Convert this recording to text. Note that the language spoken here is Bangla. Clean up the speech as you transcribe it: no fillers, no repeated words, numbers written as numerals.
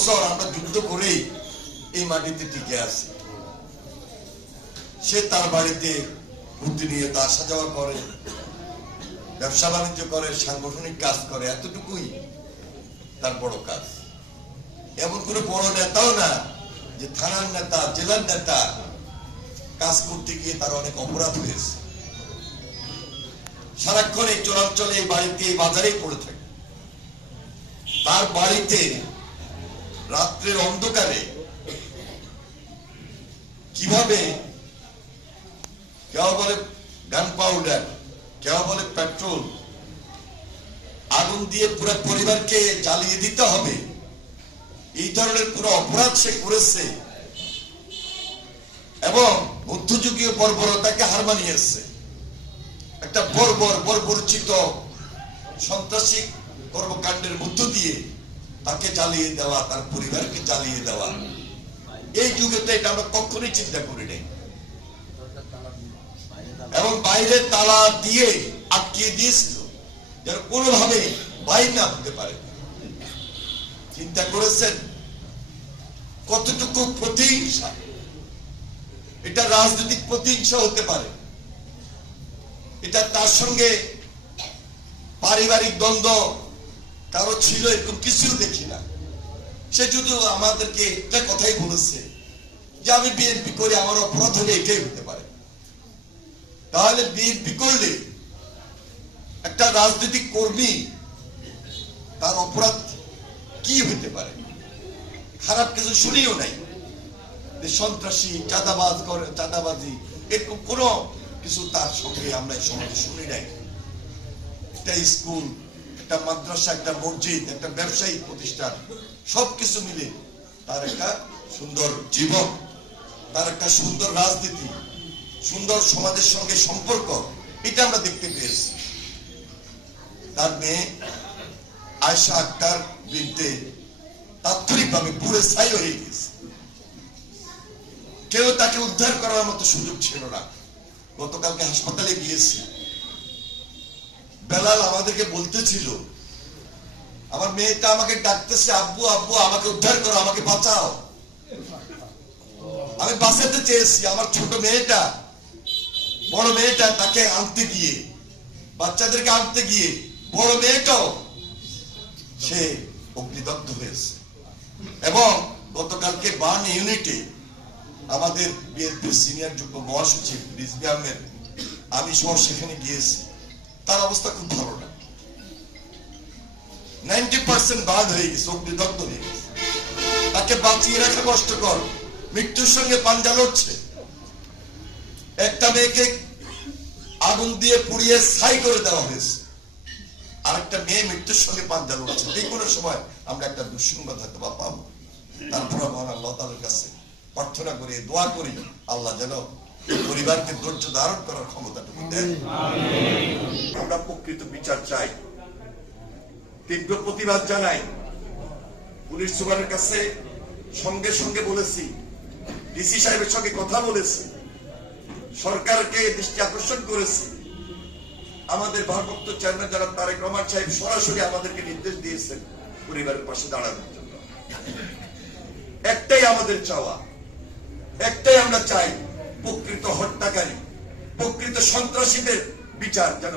বছর আমরা যুদ্ধ করেই এই মাটিতে টিকে আছি। সে তার বাড়িতে প্রতিনিয়ত আসা যাওয়া করে, ব্যবসা বাণিজ্য করে, সাংগঠনিক কাজ করে, এতটুকুই তার বড় কাজ। এমন কোনো বড় নেতাও না যে থানার নেতা, জেলার নেতা কাজ করতে গিয়ে তার অনেক অপরাধ হয়েছে। সারাক্ষণ এই চলাচলে, এই বাড়িতে, এই বাজারেই পড়ে থাকে। তার বাড়িতে রাত্রের অন্ধকারে কিভাবে কেউ বলে গান পাউডার, কেউ বলে পেট্রোল, আগুন দিয়ে পুরো পরিবারকে জ্বালিয়ে দিতে হবে, এই ধরনের পুরো অপরাধ সে করেছে এবং মধ্যযুগীয় বর্বরতাকে হার মানিয়েছে। একটা বর্বরচিত সন্ত্রাসী কর্মকাণ্ডের মধ্য দিয়ে তাকে জ্বালিয়ে দেওয়া, তার পরিবারকে জ্বালিয়ে দেওয়া, এই যুগে তো এটা আমরা কখনোই চিন্তা করি নাই। এবং বাইরে তালা দিয়ে আটকিয়ে দিয়েছিল যেন কোনোভাবে বাইরে না হতে পারে। চিন্তা করেছেন কতটুকু প্রতিহিংসা, এটা রাজনৈতিক প্রতিহিংসা হতে পারে, এটা তার সঙ্গে পারিবারিক দ্বন্দ্ব কারো ছিল, এরকম কিছু দেখি না। সে শুধু আমাদেরকে একটা কথাই বলেছে যে আমি বিএনপি করে আমার অপরাধ হলে এটাই হতে পারে। তাহলে বিএনপি করলে একটা রাজনৈতিক কর্মী তার অপরাধ কি হতে পারে? খারাপ কিছু শুনিও নাই, সন্ত্রাসী, চাঁদাবাজ করে, চাঁদাবাজি, এরকম কোনো কিছু তার সঙ্গে আমরা এই সমাজে শুনি নাই। একটা স্কুল, একটা মাদ্রাসা, একটা মসজিদ, একটা ব্যবসায়িক প্রতিষ্ঠান, সবকিছু মিলে তার একটা সুন্দর জীবন, তার একটা সুন্দর রাজনীতি, সুন্দর সমাজের সঙ্গে সম্পর্ক, এটা আমরা দেখতে পেয়েছি। তার মেয়ে আয়েশা আক্তার বিনতে তাৎক্ষণিকভাবে পুরো ছাই হয়ে গেছে। কেউ তাকে উদ্ধার করার মতো সুযোগ ছিল না। গতকালকে হাসপাতালে গিয়েছি, বেলাল আমাদেরকে বলতেছিল, আমার মেয়েটা আমাকে ডাকতেছে, আব্বু আব্বু আমাকে উদ্ধার করো, আমাকে বাঁচাও। আমি বাঁচাতে চেয়েছি আমার ছোট মেয়েটা, বড় মেয়েটা, তাকে আনতে গিয়ে, বাচ্চাদেরকে আনতে গিয়ে বড় মেয়েটাও সে অগ্নিদগ্ধ হয়েছে। এবং গতকালকে বার্ন ইউনিটে আমাদের বিএনপির সিনিয়র যুগ্ম মহাসচিব রিজভী আহমেদ, আমি সহ সেখানে গিয়েছি। তার অবস্থা খুব ভালো না, 90% বার্ন হয়ে গেছে, অগ্নিদগ্ধ হয়ে গেছে। তাকে বাঁচিয়ে রাখা কষ্টকর, মৃত্যুর সঙ্গে পাঞ্জা লড়ছে। একটা মেয়েকে আগুন দিয়ে পুড়িয়ে ছাই করে দেওয়া হয়েছে, আর একটা মেয়ে মৃত্যুর সঙ্গে পাঞ্জা লড়ছে। যে কোনো সময় আমরা একটা দুঃসংবাদ হয়তো বা পাবো। তারপর আল্লাহ তাআলার কাছে প্রার্থনা করি, দোয়া করি, আল্লাহ যেন পরিবারকে ধৈর্য ধারণ করার ক্ষমতাটুকু দেন। আমরা প্রকৃত বিচার চাই, তীব্র প্রতিবাদ জানাই। পুলিশ সুপারের কাছে সঙ্গে সঙ্গে বলেছি, ডিসি সাহেবের সঙ্গে কথা বলেছি, সরকারকে দৃষ্টি আকর্ষণ করেছি। আমাদের ভারপ্রাপ্ত চেয়ারম্যান যারা তারেক রহমান সাহেব সরাসরি আমাদেরকে নির্দেশ দিয়েছেন পরিবারের পাশে দাঁড়ানোর জন্য। একটাই আমাদের চাওয়া, একটাই আমরা চাই, প্রকৃত হত্যাকারী, প্রকৃত সন্ত্রাসীদের বিচার যেন